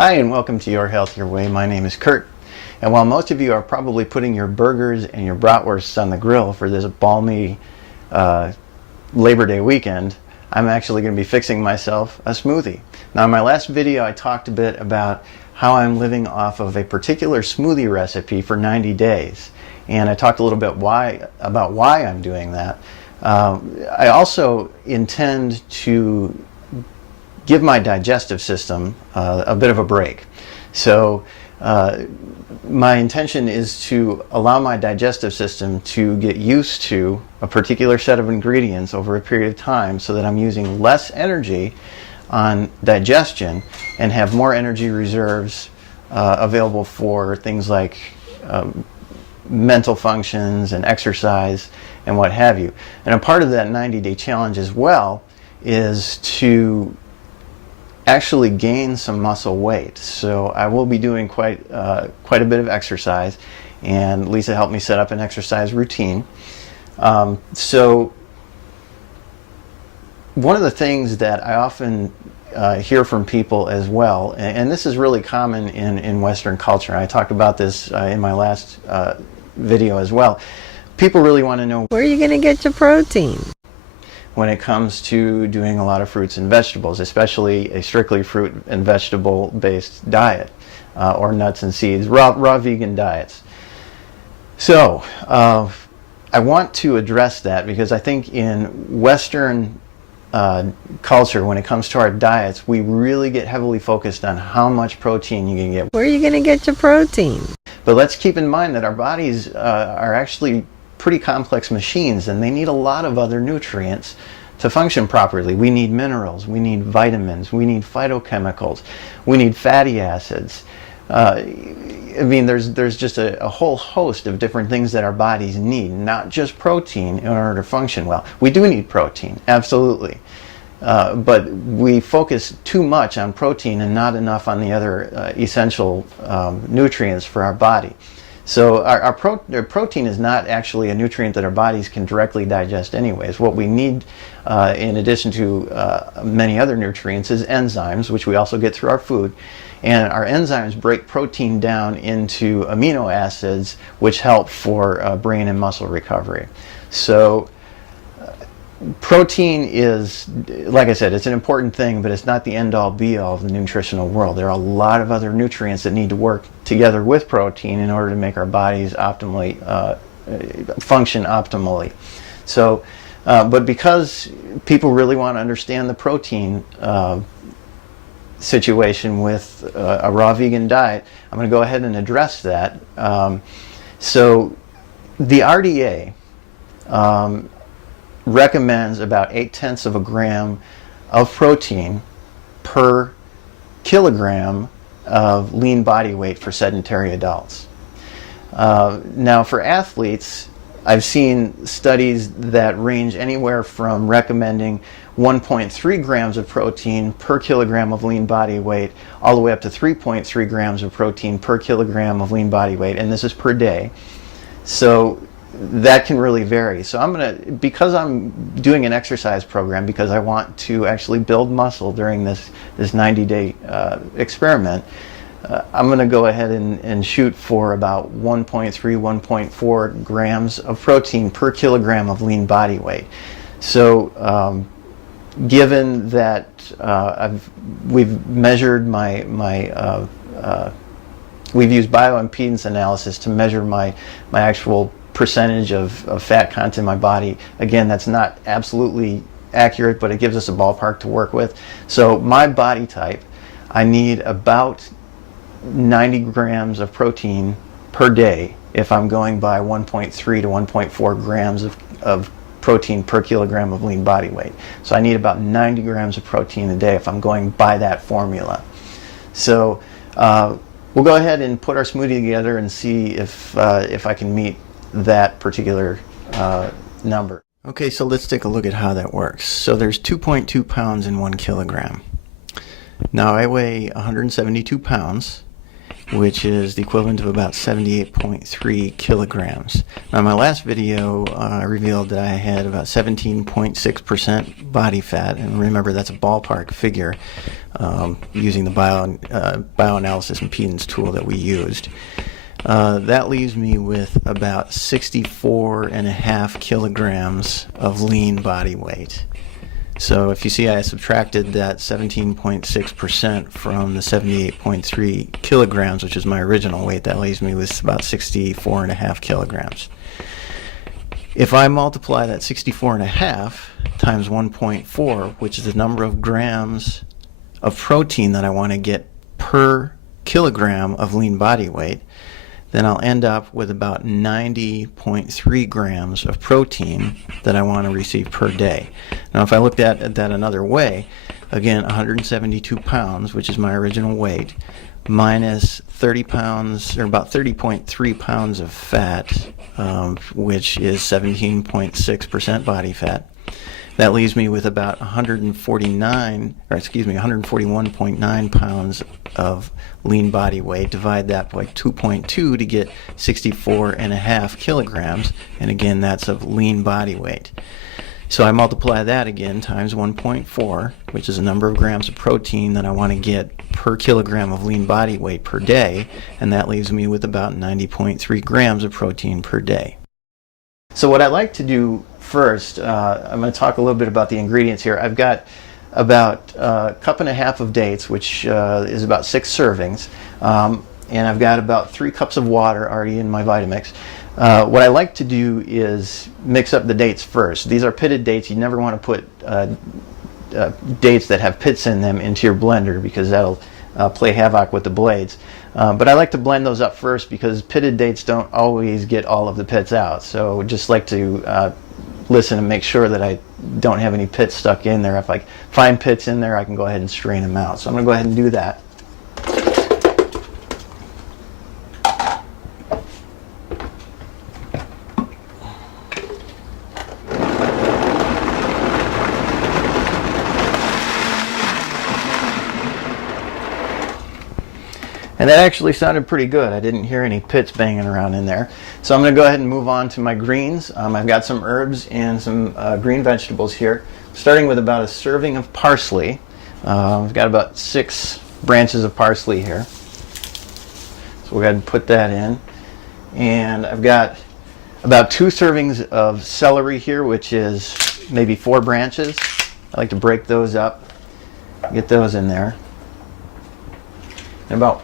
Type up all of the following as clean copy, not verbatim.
Hi and welcome to Your Health Your Way. My name is Kurt, and while most of you are probably putting your burgers and your bratwursts on the grill for this balmy Labor Day weekend, I'm actually going to be fixing myself a smoothie. Now in my last video I talked a bit about how I'm living off of a particular smoothie recipe for 90 days, and I talked a little bit about why I'm doing that. I also intend to give my digestive system a bit of a break. So my intention is to allow my digestive system to get used to a particular set of ingredients over a period of time so that I'm using less energy on digestion and have more energy reserves available for things like mental functions and exercise and what have you. And a part of that 90-day challenge as well is to actually gain some muscle weight. So I will be doing quite a bit of exercise, and Lisa helped me set up an exercise routine. So one of the things that I often hear from people as well, and this is really common in Western culture, I talked about this in my last video as well, people really want to know, where are you going to get your protein? When it comes to doing a lot of fruits and vegetables, especially a strictly fruit and vegetable based diet, or nuts and seeds, raw vegan diets. So I want to address that because I think in Western culture, when it comes to our diets, we really get heavily focused on how much protein you can get. Where are you going to get your protein? But let's keep in mind that our bodies are actually pretty complex machines, and they need a lot of other nutrients to function properly. We need minerals, we need vitamins, we need phytochemicals, we need fatty acids. I mean, there's just a whole host of different things that our bodies need, not just protein in order to function well. We do need protein, absolutely. But we focus too much on protein and not enough on the other essential nutrients for our body. So our protein is not actually a nutrient that our bodies can directly digest anyways. What we need, in addition to many other nutrients, is enzymes, which we also get through our food. And our enzymes break protein down into amino acids, which help for brain and muscle recovery. So protein is, like I said, it's an important thing, but it's not the end-all be-all of the nutritional world. There are a lot of other nutrients that need to work together with protein in order to make our bodies optimally function optimally. So, but because people really want to understand the protein situation with a raw vegan diet, I'm going to go ahead and address that. So the RDA recommends about 0.8 of a gram of protein per kilogram of lean body weight for sedentary adults. Now for athletes, I've seen studies that range anywhere from recommending 1.3 grams of protein per kilogram of lean body weight all the way up to 3.3 grams of protein per kilogram of lean body weight, and this is per day. So that can really vary. So because I'm doing an exercise program, because I want to actually build muscle during this 90-day experiment, I'm going to go ahead and shoot for about 1.3, 1.4 grams of protein per kilogram of lean body weight. So given that we've measured we've used bioimpedance analysis to measure my actual percentage of fat content in my body. Again, that's not absolutely accurate, but it gives us a ballpark to work with. So my body type, I need about 90 grams of protein per day if I'm going by 1.3 to 1.4 grams of protein per kilogram of lean body weight. So I need about 90 grams of protein a day if I'm going by that formula. So we'll go ahead and put our smoothie together and see if I can meet that particular number. Okay, so let's take a look at how that works. So there's 2.2 pounds in 1 kilogram. Now I weigh 172 pounds, which is the equivalent of about 78.3 kilograms. Now, in my last video, I revealed that I had about 17.6% body fat, and remember that's a ballpark figure using the bioanalysis impedance tool that we used. That leaves me with about 64.5 kilograms of lean body weight. So if you see, I subtracted that 17.6% from the 78.3 kilograms, which is my original weight. That leaves me with about 64.5 kilograms. If I multiply that 64.5 times 1.4, which is the number of grams of protein that I want to get per kilogram of lean body weight, then I'll end up with about 90.3 grams of protein that I want to receive per day. Now, if I looked at that another way, again, 172 pounds, which is my original weight, minus 30 pounds, or about 30.3 pounds of fat, which is 17.6% body fat. That leaves me with about 141.9 pounds of lean body weight. Divide that by 2.2 to get 64.5 kilograms. And again, that's of lean body weight. So I multiply that again times 1.4, which is the number of grams of protein that I want to get per kilogram of lean body weight per day. And that leaves me with about 90.3 grams of protein per day. So what I like to do first, I'm going to talk a little bit about the ingredients here. I've got about a cup and a half of dates, which is about 6 servings, and I've got about 3 cups of water already in my Vitamix. What I like to do is mix up the dates first. These are pitted dates. You never want to put dates that have pits in them into your blender, because that'll play havoc with the blades. But I like to blend those up first, because pitted dates don't always get all of the pits out. So just like to listen and make sure that I don't have any pits stuck in there. If I find pits in there, I can go ahead and strain them out. So I'm going to go ahead and do that. And that actually sounded pretty good. I didn't hear any pits banging around in there. So I'm going to go ahead and move on to my greens. I've got some herbs and some green vegetables here, starting with about a serving of parsley. I've got about 6 branches of parsley here. So we'll go ahead and put that in. And I've got about 2 servings of celery here, which is maybe 4 branches. I like to break those up, get those in there. And about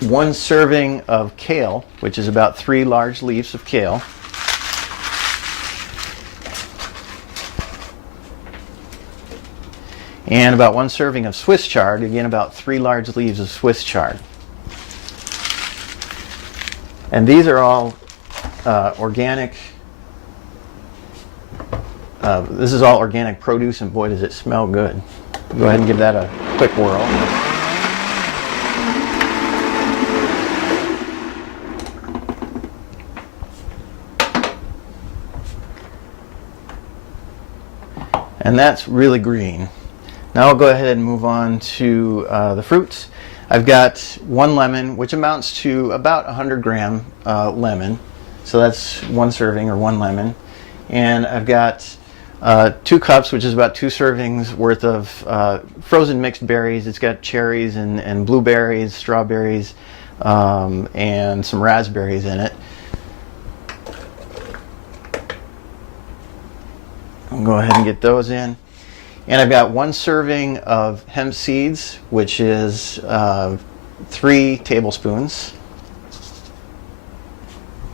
1 serving of kale, which is about 3 large leaves of kale. And about 1 serving of Swiss chard, again about 3 large leaves of Swiss chard. And these are all organic. This is all organic produce, and boy does it smell good. Go ahead and give that a quick whirl. And that's really green. Now I'll go ahead and move on to the fruits. I've got 1 lemon, which amounts to about 100 gram lemon. So that's 1 serving, or 1 lemon. And I've got 2 cups, which is about 2 servings worth of frozen mixed berries. It's got cherries and blueberries, strawberries, and some raspberries in it. I'll go ahead and get those in. And I've got 1 serving of hemp seeds, which is 3 tablespoons.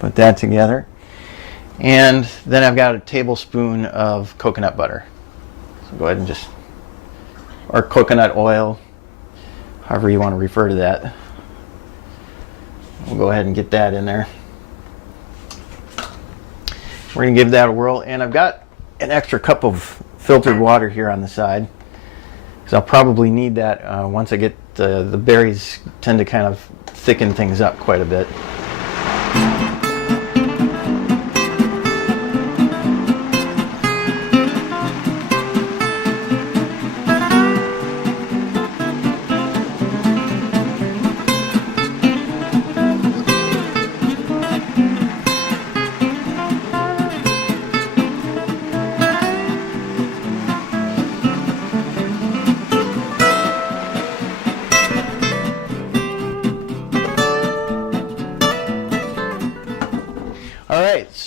Put that together. And then I've got a tablespoon of coconut butter. So go ahead and just, or coconut oil, however you want to refer to that. We'll go ahead and get that in there. We're going to give that a whirl. And I've got an extra cup of filtered water here on the side, because I'll probably need that once I get the berries tend to kind of thicken things up quite a bit.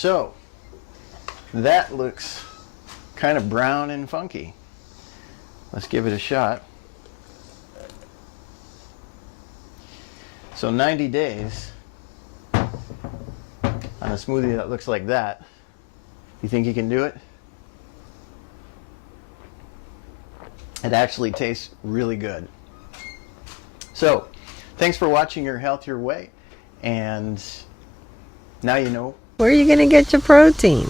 So that looks kind of brown and funky. Let's give it a shot. So 90 days on a smoothie that looks like that. You think you can do it? It actually tastes really good. So, thanks for watching Your Health Your Way. And now you know Where are you going to get your protein?